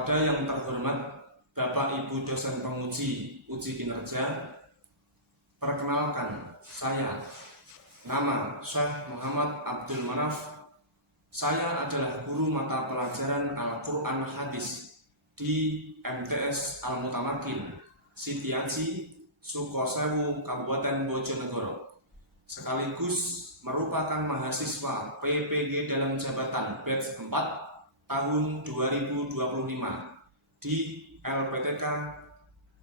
Kepada yang terhormat Bapak Ibu dosen penguji uji kinerja, perkenalkan saya, nama Syekh Muhammad Abdul Manaf. Saya adalah guru mata pelajaran Al-Quran Hadis di MTS Al-Mutamakin, Sitiaji, Sukosewu, Kabupaten Bojonegoro. Sekaligus merupakan mahasiswa PPG dalam jabatan batch 4 tahun 2025 di LPTK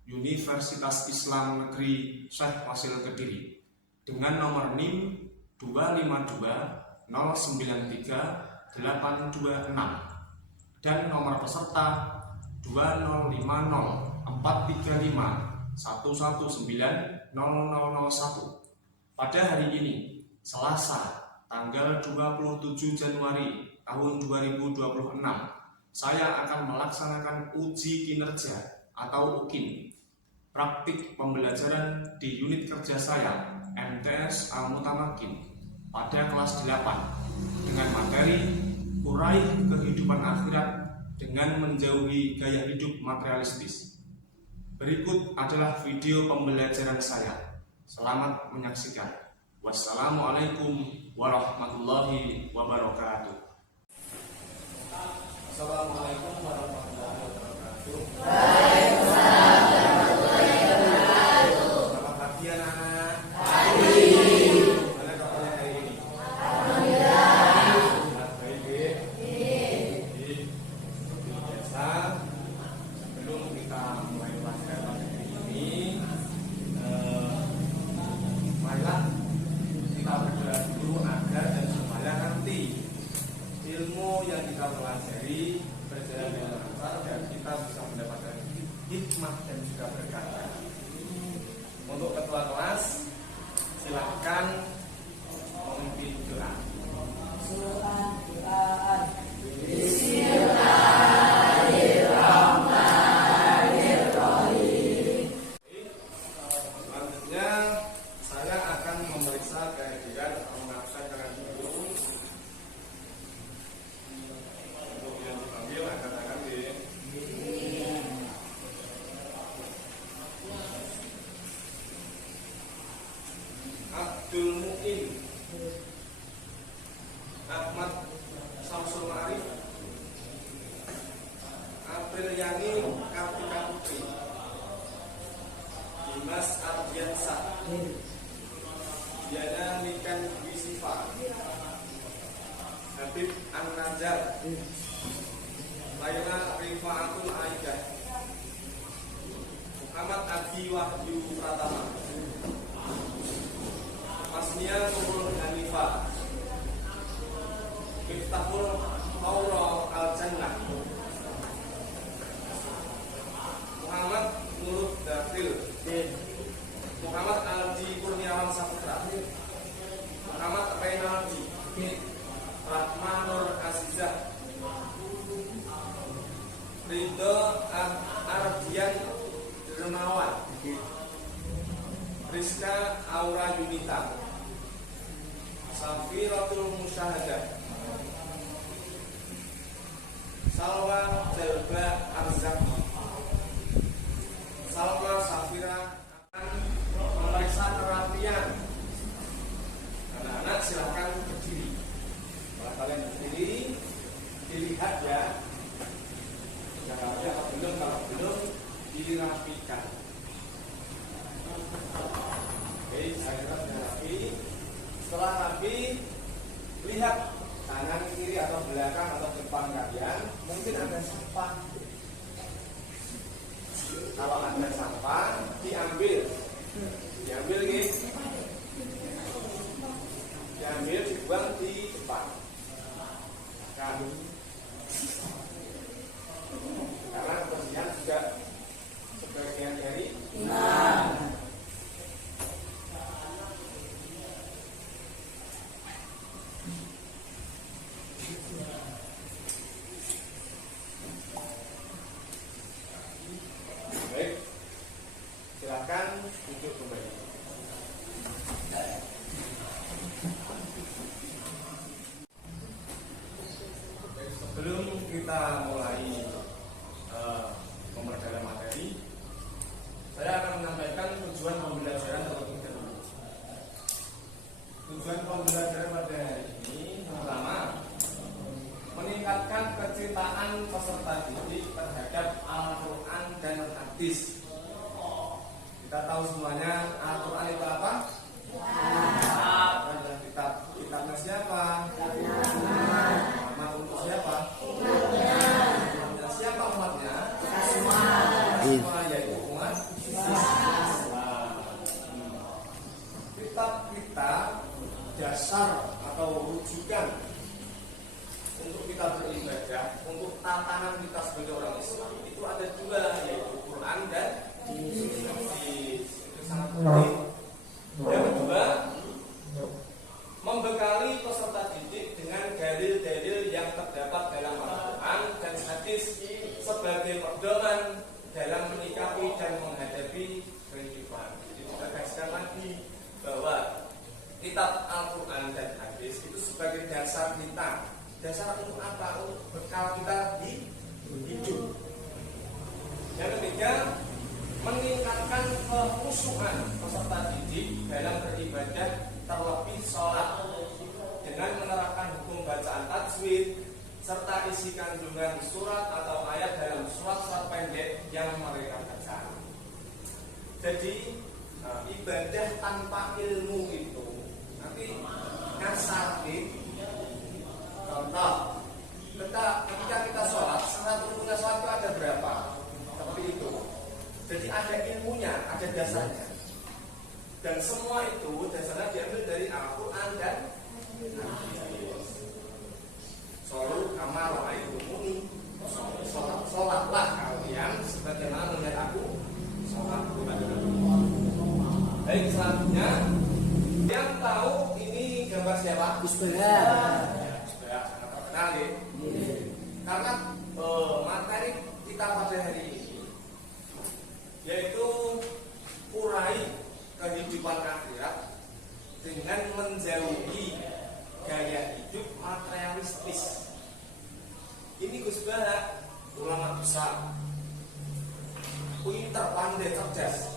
Universitas Islam Negeri Syekh Wasil Kediri dengan nomor NIM 252093826 dan nomor peserta 2050435119001. Pada hari ini, Selasa, tanggal 27 Januari tahun 2026, saya akan melaksanakan uji kinerja atau UKIN, praktik pembelajaran di unit kerja saya, MTS Al-Mutamakin, pada kelas 8, dengan materi urai kehidupan akhirat dengan menjauhi gaya hidup materialistis. Berikut adalah video pembelajaran saya. Selamat menyaksikan. Wassalamualaikum warahmatullahi wabarakatuh. Assalamualaikum warahmatullahi wabarakatuh. Waalaikumsalam warahmatullahi wabarakatuh. Selamat pagi anak-anak. Pagi. Mana kabarnya hari ini? Alhamdulillah. Baik, Seperti biasa, sebelum kita mulai pelajaran hari ini, marilah kita berdoa dulu agar dan supaya nanti ilmu yang kita pelajari berjalan dengan lancar dan kita bisa mendapatkan hikmah dan juga berkah. Untuk ketua kelas, silakan memimpin doa. Bismillahirrahmanirrahim. Selanjutnya saya akan memeriksa kehadiran atau mengabsen dengan dulu. Untuk yang dipanggil angkat-angkat di Abdul Muin, Ahmad Samsul Ma'arif, Apriliani Kartika Putri, Dimas Ardiansa, Diana Nikan Wisifa, Habib An-Najar, Laila Rifaatul Aidah, Muhammad Adi Wahyu Pratama, Masnia Nurul Hanifah, Miftahul Maura Al-Jannah, Muhammad Nurul Dafil, Muhammad Aldi Kurniawan Saputra, Muhammad Reynaldi, Rahmanur Azizah, Ridho Ardian Dermawan, Rizka Aura Yunita, Safiratul Musyahadah, Salwa Jalba Arzaki. Salwa Safira akan memeriksa kerapian. Anak-anak silakan berdiri. Kalau kalian berdiri, dilihat ya. Jangan ada atau belum, kalau belum dirapikan. Oke, saya kira sudah rapi. Setelah rapi, lihat kanan kiri atau belakang atau depan kalian, mungkin ada sampah. Kalau ada sampah, diambil nih, diambil, dibuang di depan. Karena kebersihan juga sebagian dari Baik, silakan duduk kembali. dasar atau rujukan untuk kita beribadah, untuk tatanan kita sebagai orang Islam itu ada dua, yaitu Quran dan hadis. Itu sangat penting. Yang kedua, membekali peserta didik dengan dalil-dalil yang terdapat dalam Al-Quran dan hadis sebagai pedoman dalam menyikapi dan menghadapi kehidupan. Jadi kita tegaskan lagi bahwa kitab Al-Quran dan hadis itu sebagai dasar kita. Dasar untuk apa? Untuk bekal kita di hidup. Yang ketiga, meningkatkan kekhusyuan peserta didik dalam beribadah, terlebih sholat, dengan menerapkan hukum bacaan tajwid serta isi kandungan surat atau ayat dalam surat-surat pendek yang mereka baca. Jadi ibadah tanpa ilmu itu nanti kasar. Contoh, ketika kita sholat, syarat rukunnya sholat itu ada berapa? Seperti itu. Jadi ada ilmunya, ada dasarnya. Dan semua itu dasarnya diambil dari Al-Quran dan hadis. Solu kamar wa'idumuni, sholatlah kalian sebagaimana melihat aku sholat. Baik, selanjutnya yang tahu ini gambar siapa? Bismillah. Sangat terkenal ya. Karena materi kita pada hari ini yaitu urai kehidupan akhirat dengan menjauhi gaya hidup materialistis. Ini Gus Bah, ulama besar, pintar, pandai, cerdas,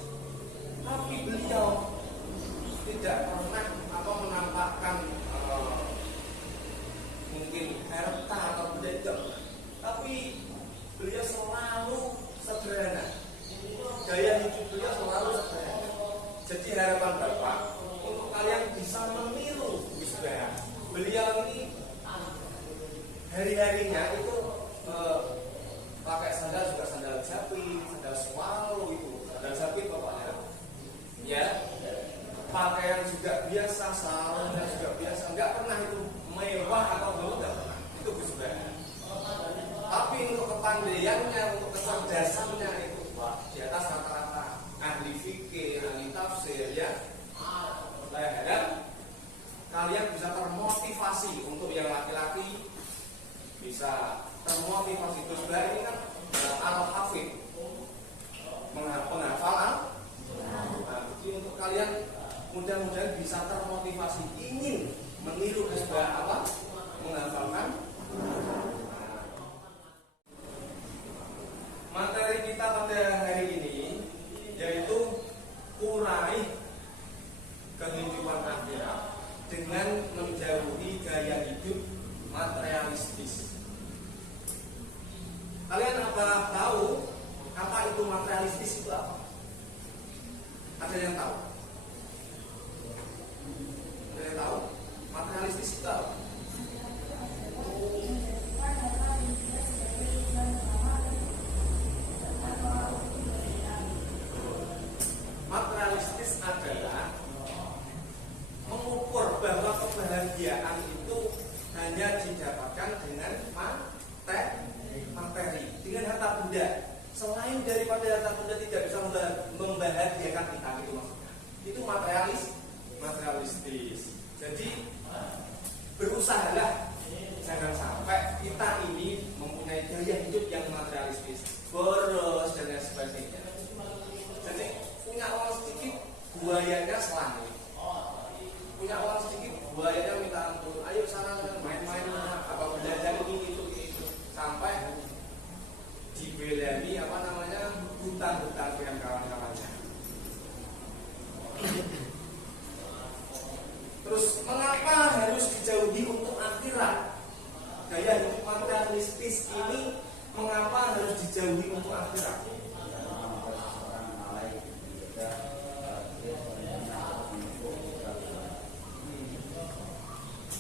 tapi beliau tidak pernah menampakkan mungkin harta atau beda, tapi beliau selalu sederhana. Gaya hidup beliau selalu sederhana. Jadi harapan Bapak untuk kalian bisa meniru Gus Bah. Beliau ini hari-harinya itu pakai sandal, juga sandal jepit, sandal swallow itu, sandal jepit pokoknya. Ya, pakaian juga biasa, sarungnya juga biasa, nggak pernah itu mewah atau enggak pernah. Itu Gus Bah. Tapi untuk kepandaiannya, untuk kecerdasannya itu di atas rata-rata ahli fikih, ahli tafsir ya. Saya harap kalian bisa termotivasi. Untuk yang laki-laki bisa termotivasi. Gus Bah ini kan al-hafidh, penghafal Al-Quran. Jadi untuk kalian mudah-mudahan bisa termotivasi ingin meniru Gus Bah menghafalkan. Materi kita pada hari ini yaitu urai kehidupan akhirat dengan menjauhi gaya hidup materialistis. Kalian apa tahu apa itu materialistis itu apa? Ada yang tahu? Ada yang tahu? Materialistis itu apa? Materialistis adalah mengukur bahwa kebahagiaan itu hanya didapatkan dengan materi, dengan harta benda. Selain daripada harta benda tidak bisa membahagiakan kita, itu maksudnya. Itu materialistis. Jadi berusahalah jangan sampai kita ini mempunyai gaya hidup yang materialistis, boros dan lain sebagainya. Jadi punya uang sedikit, buayanya selangit. Punya uang sedikit, buayanya minta ampun. Ayo sana main-main, apa belajar ini itu. Sampai dibelani hutang-hutang dengan kawan-kawannya. Terus mengapa harus dijauhi untuk akhirat? Gaya hidup materialistis ini mengapa harus dijauhi untuk akhirat?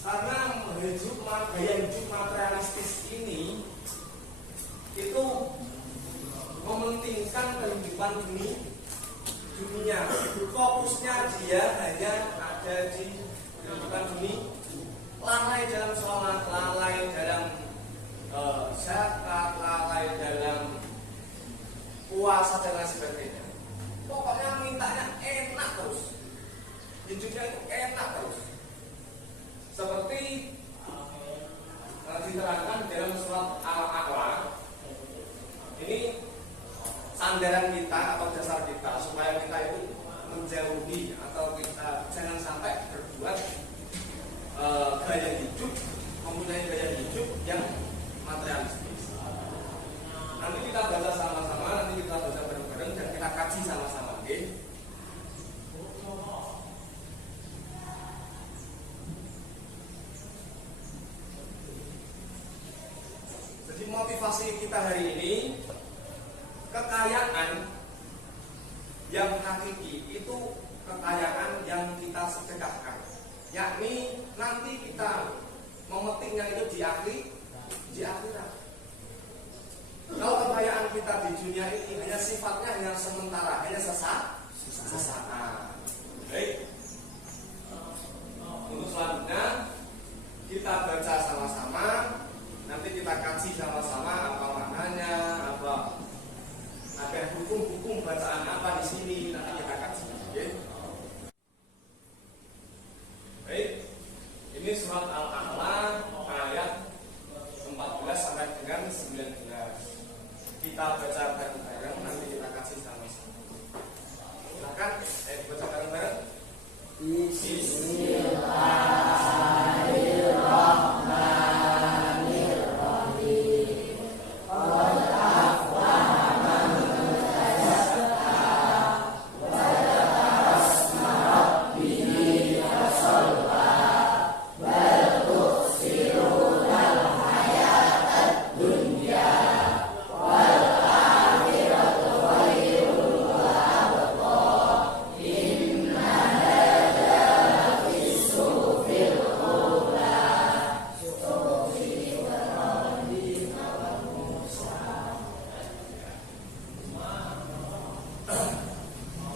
Karena gaya hidup materialistis ini itu mementingkan kehidupan dunia. Fokusnya dia hanya ada di kehidupan dunia, lalai dalam sholat, lalai dalam zakat, lalai dalam puasa dan lain sebagainya. Pokoknya mintanya enak terus, hidupnya itu enak terus. Seperti diterangkan dalam surat Al-A'la, ini sandaran kita atau dasar kita supaya kita itu menjauhi atau kita jangan sampai berbuat gaya hidup, mempunyai gaya hidup yang materialistis. Nanti kita baca sama-sama, nanti kita baca bareng-bareng dan kita kaji sama-sama, oke? Jadi motivasi kita hari ini, kekayaan yang hakiki itu kekayaan yang kita sedekahkan, yakni nanti kita memetiknya itu di akhirat. Kalau kekayaan kita di dunia ini hanya sifatnya hanya sementara, hanya sesaat. Baik. Untuk selanjutnya kita baca sama-sama, nanti kita kaji sama-sama apa maknanya, apa ada hukum-hukum bacaan apa di sini, nanti kita kaji. Oke. Baik. Ini surat Al-A'la ayat 14 sampai dengan 19. Kita baca bareng-bareng, nanti kita kaji sama-sama. Silakan, baca bareng-bareng.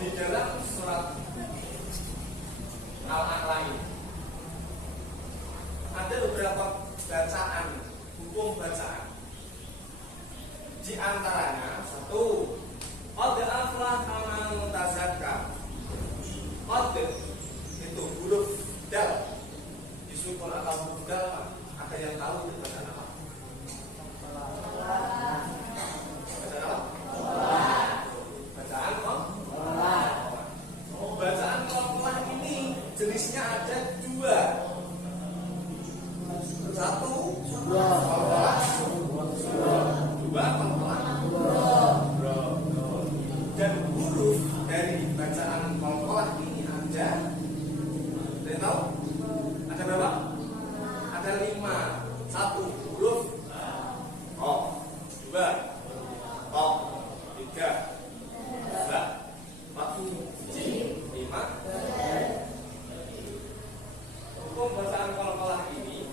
Di dalam surat Al-A'la ini ada beberapa bacaan, hukum bacaan. Di antaranya satu, qad aflaha man tazakka. Qad itu huruf dal disukun atau huruf dal, ada yang tahu itu bacaan apa? Bacaan apa? Bacaan kok? Bacaan qalqalah ini jenisnya ada dua. Satu qalqalah, dua qalqalah. Dan huruf dari bacaan qalqalah ini ada tahu? Ada berapa? Ada 5. Satu huruf qa, dua qa, tiga ba, empat, lima. Hukum bacaan qalqalah ini,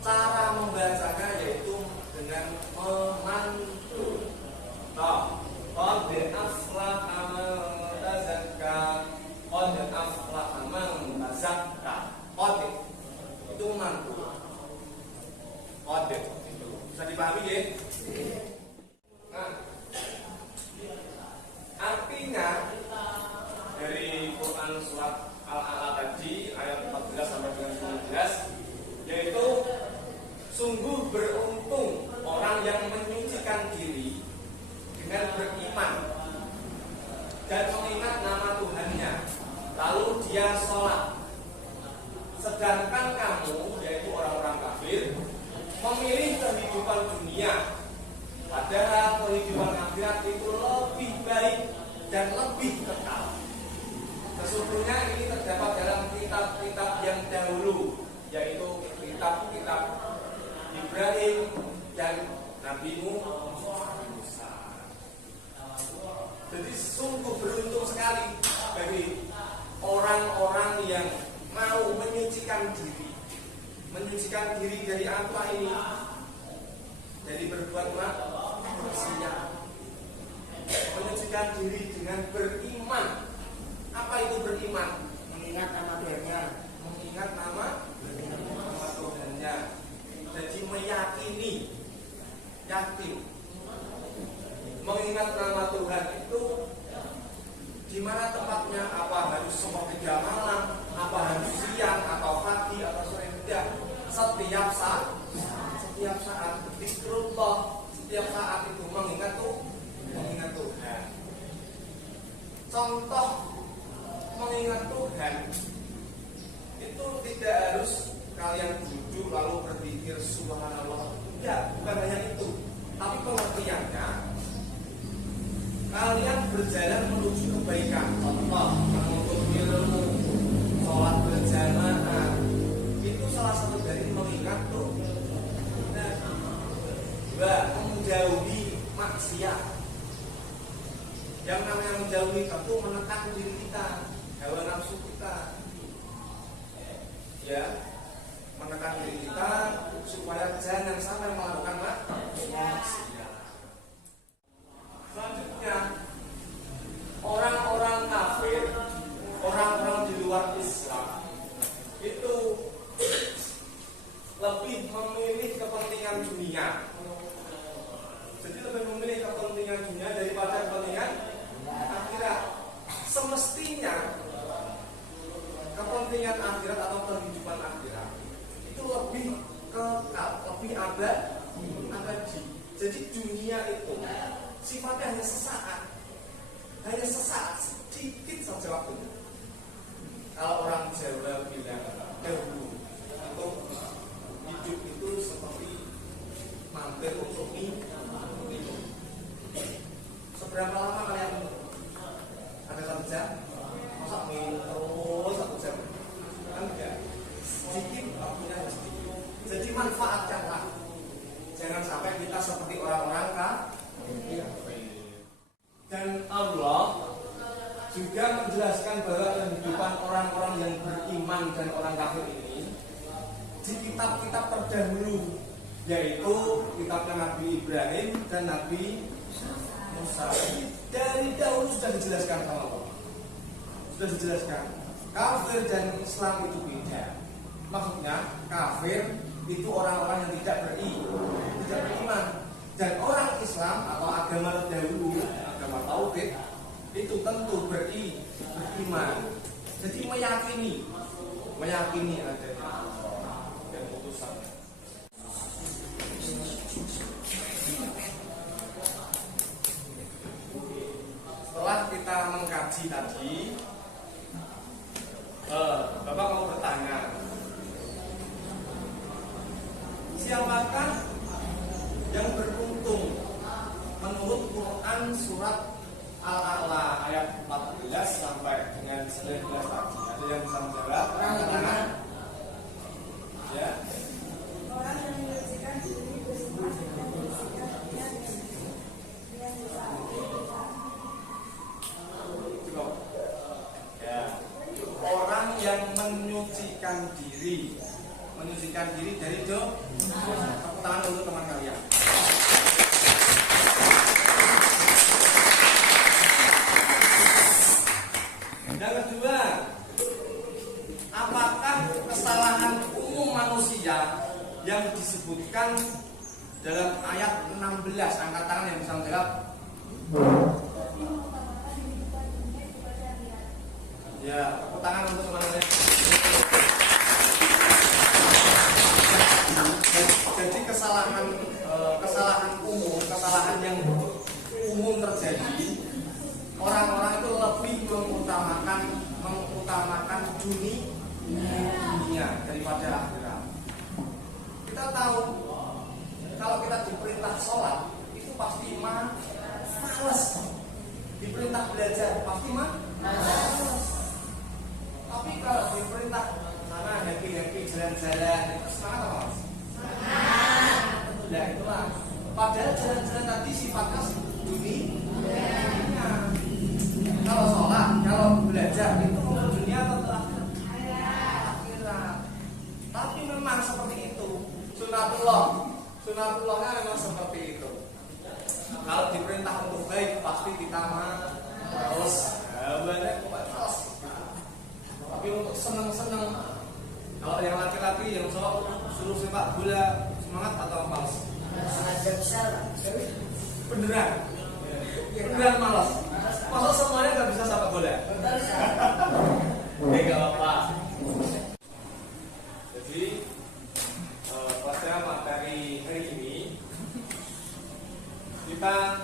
cara membacanya yaitu dengan memantul. Qad aflaha man tazakka, qad aflaha man tazakka. Qad itu mantul. Qad itu bisa dipahami ya? Nah, artinya dari Quran surat Al-A'la tadi ayat 14 sampai dengan 19, yaitu sungguh beruntung orang yang menyucikan diri dengan beriman dan mengingat nama Tuhannya, lalu dia sholat. Sedangkan kamu, yaitu orang-orang kafir, memilih kehidupan dunia, padahal kehidupan akhirat itu lebih baik dan lebih kekal. Sesungguhnya ini terdapat dalam kitab-kitab yang dahulu, yaitu kitab-kitab Ibrahim dan Nabi Musa. Jadi sungguh beruntung sekali bagi orang-orang yang mau menyucikan diri dari apa ini? Dari berbuat maksiat. Menyucikan diri dengan beriman. Apa itu beriman? Mengingat nama Tuhannya. Mengingat contoh mengingat Tuhan itu tidak harus kalian duduk lalu berpikir subhanallah. Ya, bukan hanya itu. Tapi pengertiannya kalian berjalan menuju kebaikan. Contoh menuntut ilmu, sholat berjamaah, itu salah satu dari mengingat Tuhan. Dua, menjauhi maksiat. Yang namanya menjauhi tentu menekan diri kita, hawa nafsu kita. Ya, menekan diri kita supaya jangan sampai melakukan maksiat. Selanjutnya, orang-orang kafir, orang-orang di luar Islam itu lebih memilih kepentingan dunia. Jadi lebih memilih kepentingan dunia daripada kepentingan akhirat. Semestinya kepentingan akhirat atau kehidupan akhirat itu lebih kekal, lebih abadi. Jadi dunia itu sifatnya hanya sesaat, sedikit saja waktunya. Kalau orang Jawa bilang dahulu untuk hidup itu seperti mampir untuk minum. Seberapa lama kalian minum? Ada 1 jam? Masa minum terus 1 jam? Kan enggak. Sedikit waktunya sedikit. Jadi manfaatkanlah. Jangan sampai kita seperti orang-orang kafir. Dan Allah juga menjelaskan bahwa kehidupan orang-orang yang beriman dan orang kafir ini di kitab-kitab terdahulu, yaitu kitabnya Nabi Ibrahim dan Nabi Musa. Dari dahulu sudah dijelaskan sama Allah. Sudah dijelaskan kafir dan Islam itu beda. Maksudnya kafir itu orang-orang yang tidak beriman. Dan orang Islam atau agama terdahulu, agama tauhid, itu tentu beriman. Jadi meyakini adanya dan putusan. Setelah kita mengkaji tadi, Bapak mau bertanya, siapakah yang beruntung menurut Quran surat Al-A'la ayat 14 sampai dengan 19 tadi? Ada yang bisa menjawab? Tangan. Ya. Orang yang menyucikan diri bersama dan bersikap dengan Cukup. Ya. Orang yang menyucikan diri dari dosa. Tepuk tangan dulu teman kalian. Yang kedua, apakah kesalahan umum manusia yang disebutkan dalam ayat 16? Angkat tangan yang bisa menjawab. Ya, tepuk tangan untuk teman-teman. Jadi kesalahan umum, kesalahan yang umum terjadi, orang-orang itu lebih mengutamakan dunia daripada akhirat. Kita tahu kalau kita diperintah sholat itu pasti males. Diperintah belajar pasti males. Tapi kalau diperintah sana happy jalan-jalan itu semangat apa mas? Semangat. Itulah. Padahal jalan-jalan tadi sifatnya dunia. Kalau sholat, kalau belajar itu untuk dunia atau akhirat. Tapi memang seperti itu. Sunatullahnya memang seperti itu. Kalau diperintah untuk baik pasti kita harus terus. Tapi untuk seneng-seneng, kalau yang laki-laki yang suruh sepak bola semangat atau malas? Beneran malas. Masa semuanya nggak bisa sepak bola? Nggak apa. Jadi pada materi hari ini kita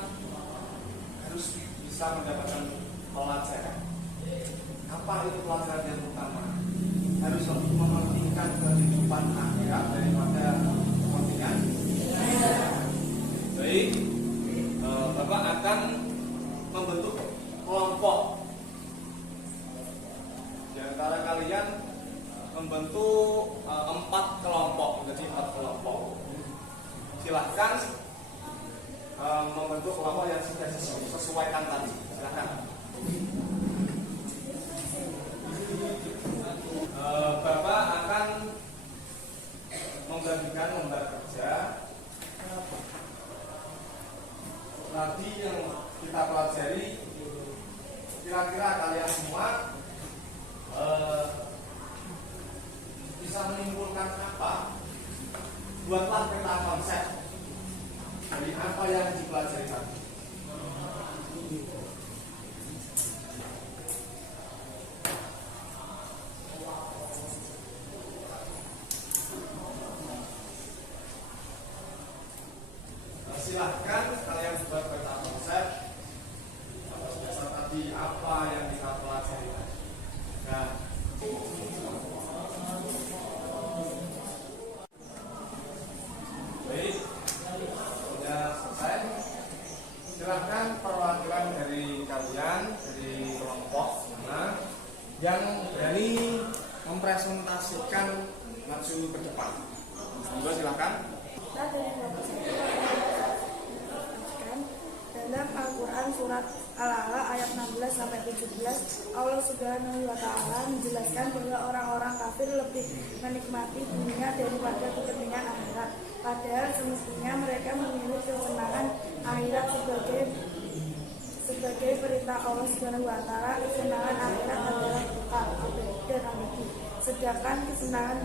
harus bisa mendapatkan pelajaran. kehidupan akhirat daripada kepentingan. Baik, Bapak akan membentuk kelompok. Di antara kalian membentuk 4 kelompok, menjadi 4 kelompok. Silahkan membentuk kelompok yang sudah sesuaikan tadi. Silahkan. Bapak akan membagikan lembar kerja tadi yang kita pelajari. Kira-kira kalian semua bisa menyimpulkan apa? Buatlah peta konsep dari apa yang dipelajari tadi. Silahkan kalian buat peta konsep atas dasar tadi apa yang kita pelajari. Nah, baik, sudah selesai. Silahkan perwakilan dari kalian, dari kelompok mana yang berani mempresentasikan maju ke depan. Monggo silahkan. Kita dari kelompok dalam Al-Quran surat Al-A'la ayat 16-17, Allah Subhanahu wa Ta'ala menjelaskan bahwa orang-orang kafir lebih menikmati dunia daripada kepentingan akhirat. Padahal semestinya mereka memilih kesenangan akhirat sebagai perintah Allah Subhanahu wa Ta'ala. Kesenangan akhirat adalah kekal, abadi dan abadi, sedangkan kesenangan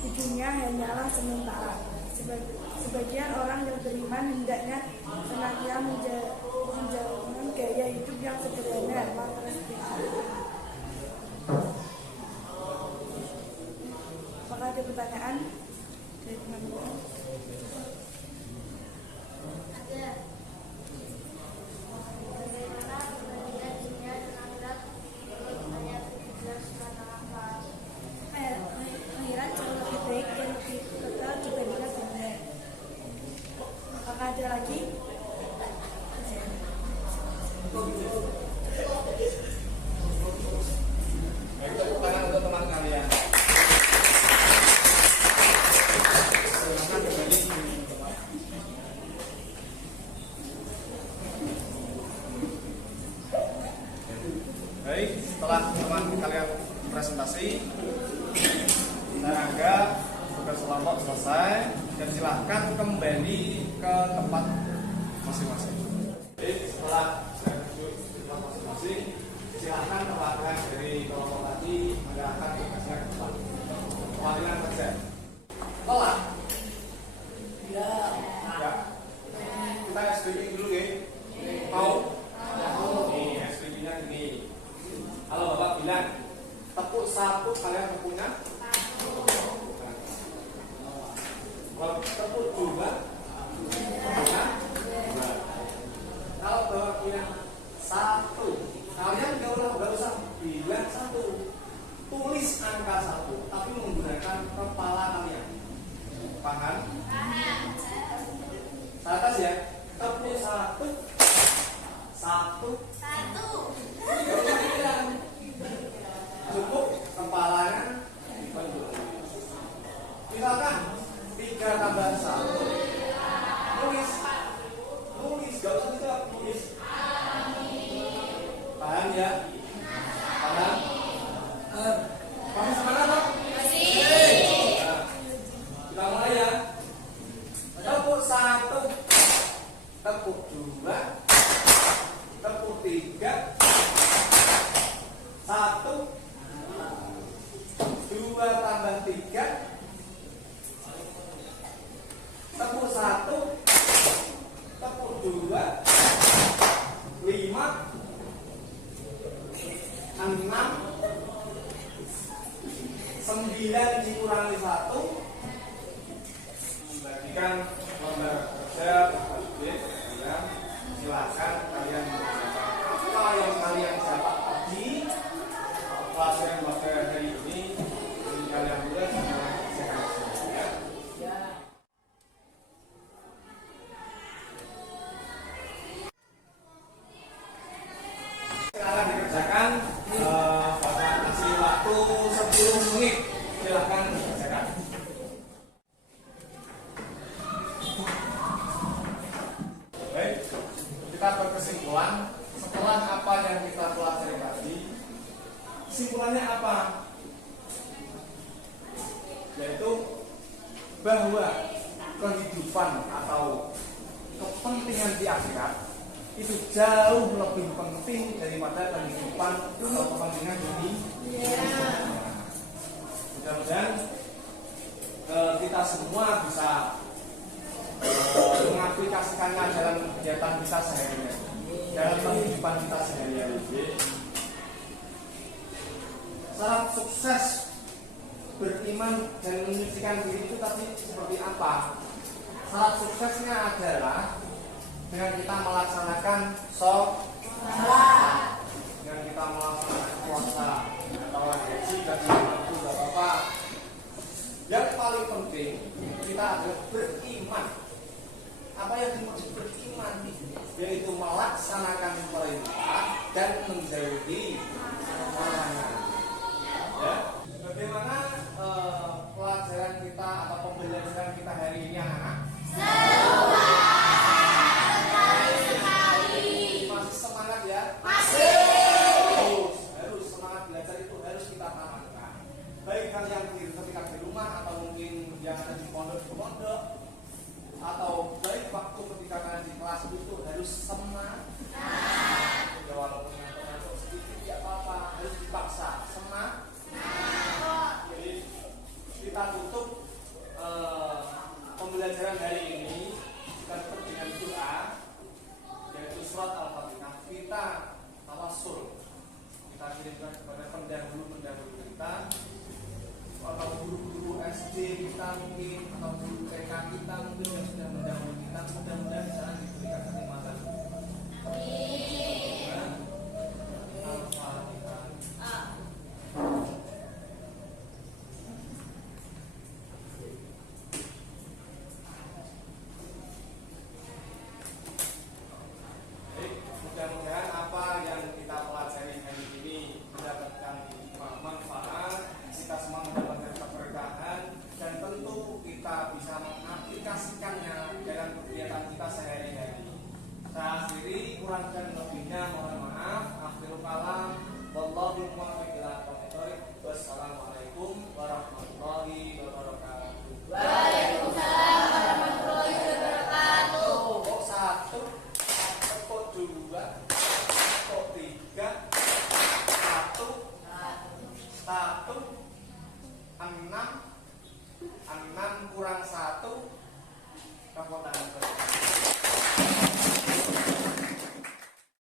di dunia hanyalah sementara. Sebagian orang yang beriman hendaknya senantiasa menjalankan gaya hidup yang sederhana, materialistis. Apakah ada pertanyaan dari teman-teman? Ada. Bagaimana perbedaan dunia dan akhirat menurut ayat 17 surat Al-Anfal? Akhirat jauh lebih baik dan lebih kekal dibandingkan dunia. Apakah ada lagi? Tepuk tangan untuk teman kalian. Silakan kembali. Baik, setelah teman kalian presentasi, saya anggap tugas kelompok selesai dan silahkan kembali ke tempat masing-masing. Baik, setelah saya duduk di tempat masing-masing, silahkan perwakilan dari kelompok tadi menyerahkan tugasnya ke depan. Perwakilan kerja. Lelah? Ya. Kita SPB dulu ya. Mau? Nih, SPB-nya gini. Kalau Bapak bilang tepuk 1, kalian tepuknya? Kalau tepuk 2, tepuknya? 2. Kalau Bapak bilang 1, kalian nggak usah bilang 1. Tulis angka 1, tapi menggunakan kepala kalian. Paham? Atas ya. Tepuk 1. 1. Cukup kepalanya dibentuk. Misalkan 3 tambah 1, nulis, gak usah dijawab, nulis. Paham ya? Paham? Paham semangat Pak? Nah, kita mulai ya. Tepuk 1, tepuk 2, tepuk 3, 1, 2 tambah 3, tepuk 1, tepuk 2, 5, 6, 9 dikurangi 1. Bagikan lembar kerja kalian. Silakan kalian mengerjakan apa yang kalian dapat tadi pelajaran pada hari ini. Kalian boleh kerjakan. yaitu bahwa kehidupan atau kepentingan di akhirat itu jauh lebih penting daripada kehidupan atau kepentingan dunia. Mudah-mudahan kita semua bisa mengaplikasikannya dalam kegiatan kita sehari-hari, dalam kehidupan kita sehari-hari. Syarat sukses beriman dan menyucikan diri itu tadi seperti apa? Syarat suksesnya adalah dengan kita melaksanakan sholat, dengan kita melaksanakan puasa atau haji dan itu tidak apa-apa. Yang paling penting kita adalah beriman. Apa yang dimaksud beriman? Yaitu melaksanakan perintah dan menjauhi larangan. Ya, bagaimana pelajaran kita atau pembelajaran kita hari ini, anak-anak? Masih semangat ya? Masih. Harus semangat belajar itu harus kita tamatkan. Baik kalian ketika di rumah atau mungkin yang ada di pondok atau baik waktu ketika kalian di kelas itu harus semangat. Ya walaupun ngantuk sedikit ya apa-apa, harus dipaksa semangat. Jadi kita tutup pembelajaran hari ini kita tutup dengan doa, yaitu surat Al-Fatihah. Kita tawasul, kita kirimkan kepada pendahulu-pendahulu kita, atau guru-guru SD kita mungkin, atau guru TK kita mungkin yang sudah mendahului kita.